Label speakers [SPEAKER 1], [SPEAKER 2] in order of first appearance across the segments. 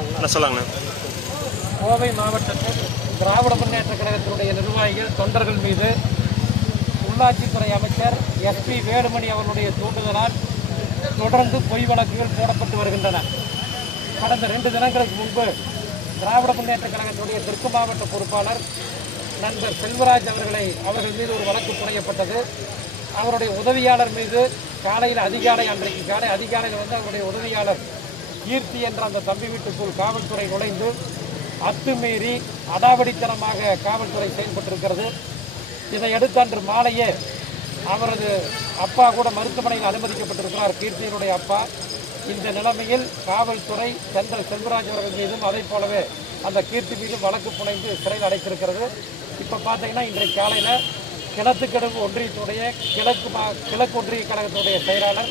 [SPEAKER 1] என்ன சொல்லாங்கண்ணா.
[SPEAKER 2] கோவை மாவட்டத்தில் திராவிட முன்னேற்ற கழகத்தினுடைய நிர்வாகிகள் தொண்டர்கள் மீது உள்ளாட்சித்துறை அமைச்சர் எஸ்பி வேலுமணி அவர்களுடைய தூண்டுதலால் தொடர்ந்து பொய் வழக்குகள் போடப்பட்டு வருகின்றன. கடந்த ரெண்டு தினங்களுக்கு முன்பு திராவிட முன்னேற்ற கழகத்தினுடைய தெற்கு மாவட்ட பொறுப்பாளர் நண்பர் செல்வராஜ் அவர்களை அவர்கள் மீது ஒரு வழக்கு புனையப்பட்டது. அவருடைய உதவியாளர் மீது காலையில் அதிகாலை அன்றைக்கு காலை அதிகாலையில் வந்து அவருடைய உதவியாளர் கீர்த்தி என்ற அந்த தம்பி வீட்டுக்குள் காவல்துறை நுழைந்து அத்துமீறி அடாவடித்தனமாக காவல்துறை செயல்பட்டிருக்கிறது. இதையடுத்து அன்று மாலையே அவரது அப்பா கூட மருத்துவமனையில் அனுமதிக்கப்பட்டிருக்கிறார். கீர்த்தியினுடைய அப்பா. இந்த நிலைமையில் காவல்துறை சென்ற செல்வராஜ் அவர்கள் மீதும் அதைப் போலவே அந்த கீர்த்தி மீதும் வழக்கு புனைந்து சிறையில் அடைத்திருக்கிறது. இப்போ பார்த்தீங்கன்னா இன்றைக்கு காலையில் கிணத்துக்கடவு ஒன்றியத்துடைய கிழக்கு மா கிழக்கு ஒன்றிய கழகத்துடைய செயலாளர்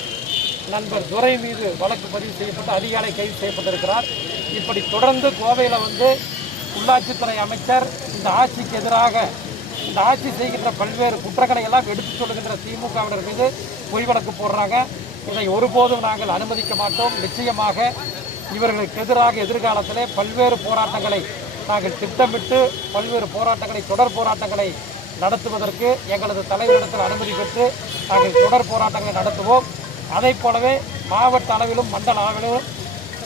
[SPEAKER 2] நண்பர் துரை மீது வழக்கு பதிவு செய்யப்பட்டு அதிகாலை கைது செய்யப்பட்டிருக்கிறார். இப்படி தொடர்ந்து கோவையில் வந்து உள்ளாட்சித்துறை அமைச்சர் இந்த ஆட்சிக்கு எதிராக இந்த ஆட்சி செய்கின்ற பல்வேறு குற்றங்களை எல்லாம் எடுத்துச் சொல்லுகின்ற திமுகவினர் மீது பொய் வழக்கு போடுறாங்க. இதை ஒருபோதும் நாங்கள் அனுமதிக்க மாட்டோம். நிச்சயமாக இவர்களுக்கு எதிராக எதிர்காலத்திலே பல்வேறு போராட்டங்களை நாங்கள் திட்டமிட்டு பல்வேறு போராட்டங்களை தொடர் போராட்டங்களை நடத்துவதற்கு எங்களது தலைவரிடத்தில் அனுமதி பெற்று நாங்கள் தொடர் போராட்டங்களை நடத்துவோம். அதைப் போலவே மாவட்ட அளவிலும் மண்டல அளவிலும்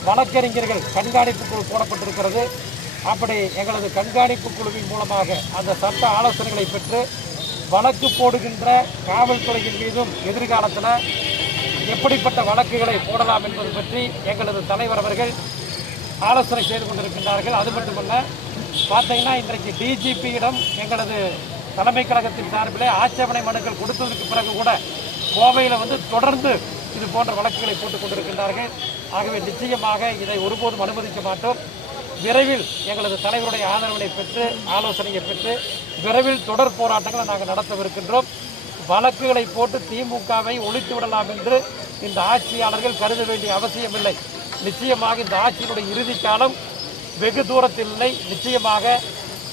[SPEAKER 2] வழக்கறிஞர்கள் கண்காணிப்பு குழு போடப்பட்டிருக்கிறது. அப்படி எங்களது கண்காணிப்பு குழுவின் மூலமாக அந்த சட்ட ஆலோசனைகளை பெற்று வழக்கு போடுகின்ற காவல்துறையின் மீதும் எதிர்காலத்தில் எப்படிப்பட்ட வழக்குகளை போடலாம் என்பது பற்றி எங்களது தலைவர் அவர்கள் ஆலோசனை செய்து கொண்டிருக்கின்றார்கள். அது மட்டுமல்ல பார்த்தீங்கன்னா இன்றைக்கு டிஜிபியிடம் எங்களது தலைமை கழகத்தின் சார்பிலே ஆட்சேபனை மனுக்கள் கொடுத்ததுக்கு பிறகு கூட கோவையில் வந்து தொடர்ந்து இது போன்ற வழக்குகளை போட்டுக் கொண்டிருக்கின்றார்கள். ஆகவே நிச்சயமாக இதை ஒருபோதும் அனுமதிக்க மாட்டோம். விரைவில் எங்களது தலைவருடைய ஆதரவினை பெற்று ஆலோசனையை பெற்று விரைவில் தொடர் போராட்டங்களை நாங்கள் நடத்தவிருக்கின்றோம். வழக்குகளை போட்டு திமுகவை ஒழித்து விடலாம் என்று இந்த ஆட்சியாளர்கள் கருத வேண்டிய அவசியமில்லை. நிச்சயமாக இந்த ஆட்சியினுடைய இறுதி காலம் வெகு தூரத்தில் இல்லை. நிச்சயமாக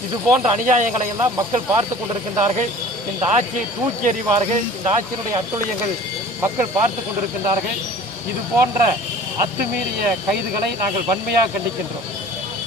[SPEAKER 2] இது போன்ற அநியாயங்களை எல்லாம் மக்கள் பார்த்து கொண்டிருக்கின்றார்கள். இந்த ஆட்சியை தூக்கி எறிவார்கள். இந்த ஆட்சியினுடைய அட்டுழியங்கள் மக்கள் பார்த்து கொண்டிருக்கின்றார்கள். இது போன்ற அத்துமீறிய கைதுகளை நாங்கள் வன்மையாக கண்டிக்கின்றோம்.